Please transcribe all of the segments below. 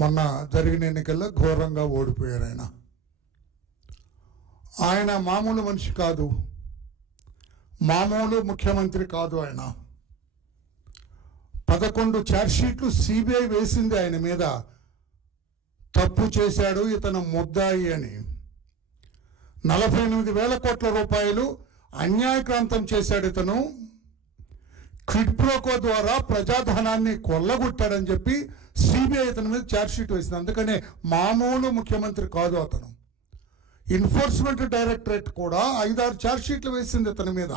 మొన్న జరిగిన ఎన్నికల్లో ఘోరంగా ఓడిపోయారు. ఆయన మామూలు మనిషి కాదు, మామూలు ముఖ్యమంత్రి కాదు. ఆయన 11 ఛార్జ్షీట్లు సిబిఐ వేసింది ఆయన మీద. తప్పు చేశాడు, ఇతను ముద్దాయి అని. 48,000 కోట్ల రూపాయలు అన్యాయక్రాంతం చేశాడు ఇతను. క్విడ్ ప్రోకో ద్వారా ప్రజాధనాన్ని కొల్లగొట్టాడని చెప్పి సిబిఐ ఇతని మీద ఛార్జ్షీట్ వేసింది. అందుకనే మామూలు ముఖ్యమంత్రి కాదు అతను. ఎన్ఫోర్స్మెంట్ డైరెక్టరేట్ కూడా 5-6 ఛార్జ్షీట్లు వేసింది ఇతని మీద.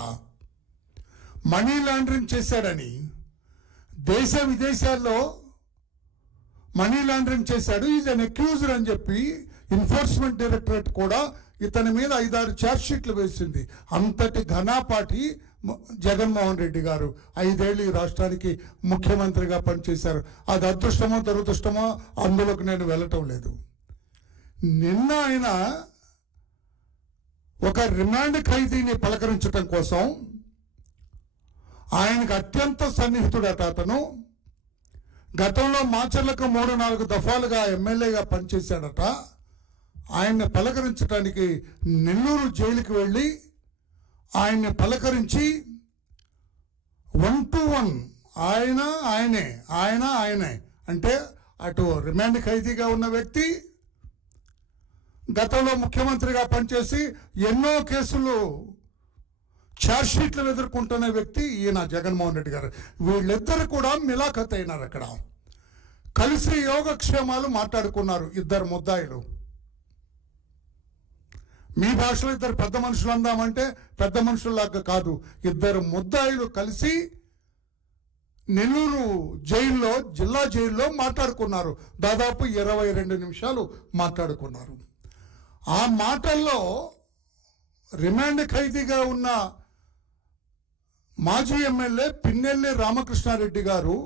మనీ లాండరింగ్ చేశాడని, దేశ విదేశాల్లో మనీ లాండరింగ్ చేశాడు, ఈజ్ అన్ అక్యూజ్డ్ అని చెప్పి ఎన్ఫోర్స్మెంట్ డైరెక్టరేట్ కూడా ఇతని మీద 5-6 ఛార్జ్షీట్లు వేసింది. అంతటి ఘనాపాటి జగన్మోహన్ రెడ్డి గారు 5 ఏళ్ళు ఈ రాష్ట్రానికి ముఖ్యమంత్రిగా పనిచేశారు. అది అదృష్టమో దురదృష్టమో అందులోకి నేను వెళ్ళటం లేదు. నిన్న ఆయన ఒక రిమాండ్ ఖైదీని పలకరించడం కోసం, ఆయనకు అత్యంత సన్నిహితుడట అతను, గతంలో మాచర్లకు 3-4 దఫాలుగా ఎమ్మెల్యేగా పనిచేశాడట. ఆయన్ని పలకరించడానికి నెల్లూరు జైలుకి వెళ్ళి ఆయన్ని పలకరించి 1-to-1 ఆయనే అంటే అటు రిమాండ్ ఖైదీగా ఉన్న వ్యక్తి, గతంలో ముఖ్యమంత్రిగా పనిచేసి ఎన్నో కేసులు ఛార్జ్షీట్లు ఎదుర్కొంటున్న వ్యక్తి ఈయన జగన్మోహన్ రెడ్డి గారు. వీళ్ళిద్దరు కూడా మిలాఖత్ అయినారు. అక్కడ కలిసి యోగక్షేమాలు మాట్లాడుకున్నారు ఇద్దరు ముద్దాయిలు. మీ భాషలో ఇద్దరు పెద్ద మనుషులు అందామంటే పెద్ద మనుషుల్లాగా కాదు, ఇద్దరు ముద్దాయిలు కలిసి నెల్లూరు జైల్లో, జిల్లా జైల్లో మాట్లాడుకున్నారు. దాదాపు 22 నిమిషాలు మాట్లాడుకున్నారు. ఆ మాటల్లో రిమాండ్ ఖైదీగా ఉన్న మాజీ ఎమ్మెల్యే పిన్నెల్లి రామకృష్ణారెడ్డి గారు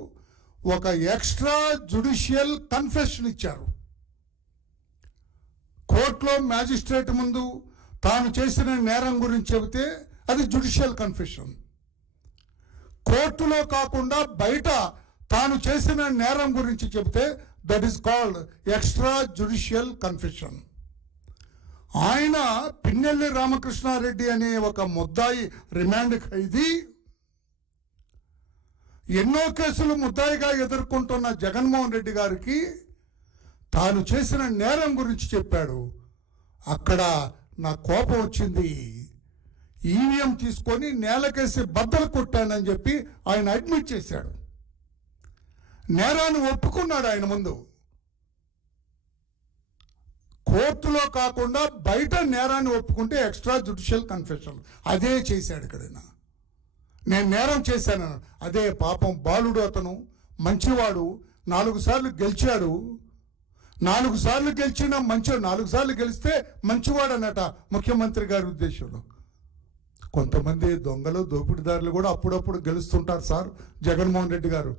ఒక ఎక్స్ట్రా జ్యుడిషియల్ కన్ఫెషన్ ఇచ్చారు. కోర్టులో మ్యాజిస్ట్రేట్ ముందు తాను చేసిన నేరం గురించి చెబితే అది జ్యుడిషియల్ కన్ఫెషన్. కోర్టులో కాకుండా బయట తాను చేసిన నేరం గురించి చెబితే that is called extra judicial confession. ఆయన పిన్నెల్లి రామకృష్ణారెడ్డి అనే ఒక ముద్దాయి రిమాండ్ ఖైదీ, ఎన్నో కేసులు ముద్దాయిగా ఎదుర్కొంటున్న జగన్మోహన్ రెడ్డి గారికి తాను చేసిన నేరం గురించి చెప్పాడు. అక్కడ నా కోపం వచ్చింది, ఈవీఎం తీసుకొని నేలకేసి బద్దలు కొట్టానని చెప్పి ఆయన అడ్మిట్ చేశాడు. నేరాన్ని ఒప్పుకున్నాడు ఆయన ముందు. కోర్టులో కాకుండా బయట నేరాన్ని ఒప్పుకుంటే ఎక్స్ట్రా జ్యుడిషియల్ కన్ఫెషన్. అదే చేశాడు ఇక్కడ. నేను నేరం చేశాను, అదే పాపం బాలుడు అతను, మంచివాడు, 4 సార్లు గెలిచాడు. 4 సార్లు గెలిచిన మంచివాడు, 4 సార్లు గెలిస్తే మంచివాడు అన్నట ముఖ్యమంత్రి గారి ఉద్దేశంలో. కొంతమంది దొంగలు, దోపిడీదారులు కూడా అప్పుడప్పుడు గెలుస్తుంటారు సార్. జగన్మోహన్ రెడ్డి గారు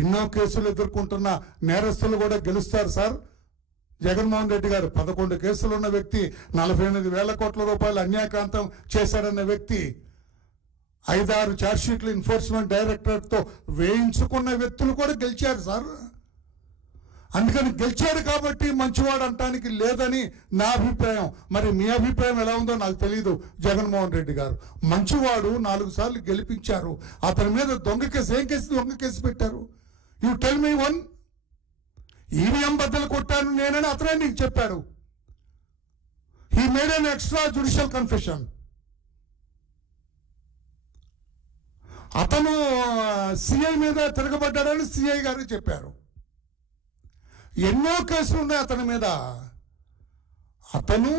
ఎన్నో కేసులు ఎదుర్కొంటున్న నేరస్తులు కూడా గెలుస్తారు సార్. జగన్మోహన్ రెడ్డి గారు 11 కేసులు ఉన్న వ్యక్తి, 48,000 కోట్ల రూపాయలు అన్యాయక్రాంతం చేశాడన్న వ్యక్తి, 5-6 ఛార్జ్షీట్లు ఎన్ఫోర్స్మెంట్ డైరెక్టరేట్తో వేయించుకున్న వ్యక్తులు కూడా గెలిచారు సార్. అందుకని గెలిచాడు కాబట్టి మంచివాడు అంటానికి లేదని నా అభిప్రాయం. మరి మీ అభిప్రాయం ఎలా ఉందో నాకు తెలియదు. జగన్మోహన్ రెడ్డి గారు మంచివాడు, 4 సార్లు గెలిపించారు. అతని మీద దొంగ కేసు పెట్టారు. You tell me one. EVM బద్దలు కొట్టాను నేనని అతనే నీకు చెప్పాడు. He made an extra judicial confession. అతను సిఐ మీద తిరగబడ్డాడని సిఐ గారు చెప్పారు. ఎన్నో కేసులు ఉన్నాయి అతని మీద. అతను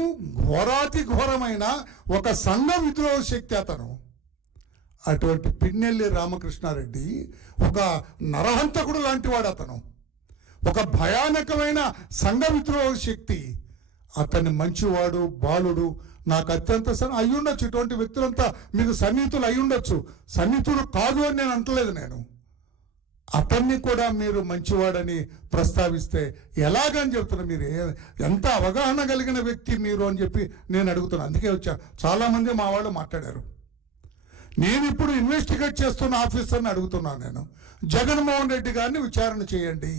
ఘోరాతి ఘోరమైన ఒక సంఘ విద్రోహ శక్తి అతను. అటువంటి పిన్నెల్లి రామకృష్ణారెడ్డి ఒక నరహంతకుడు లాంటి వాడు అతను, ఒక భయానకమైన సంఘ విద్రోహ శక్తి. అతన్ని మంచివాడు, బాలుడు, నాకు అత్యంత అయ్యుండొచ్చు. ఇటువంటి వ్యక్తులంతా మీకు సన్నిహితులు అయ్యుండొచ్చు. సన్నిహితులు కాదు అని నేను అంటలేదు. నేను అతన్ని కూడా మీరు మంచివాడని ప్రస్తావిస్తే ఎలాగని చెప్తున్నా. మీరు ఎంత అవగాహన కలిగిన వ్యక్తి మీరు అని చెప్పి నేను అడుగుతున్నాను. అందుకే వచ్చా. చాలామంది మా వాళ్ళు మాట్లాడారు. నేను ఇప్పుడు ఇన్వెస్టిగేట్ చేస్తున్న ఆఫీసర్ని అడుగుతున్నాను. నేను జగన్మోహన్ రెడ్డి గారిని విచారణ చేయండి.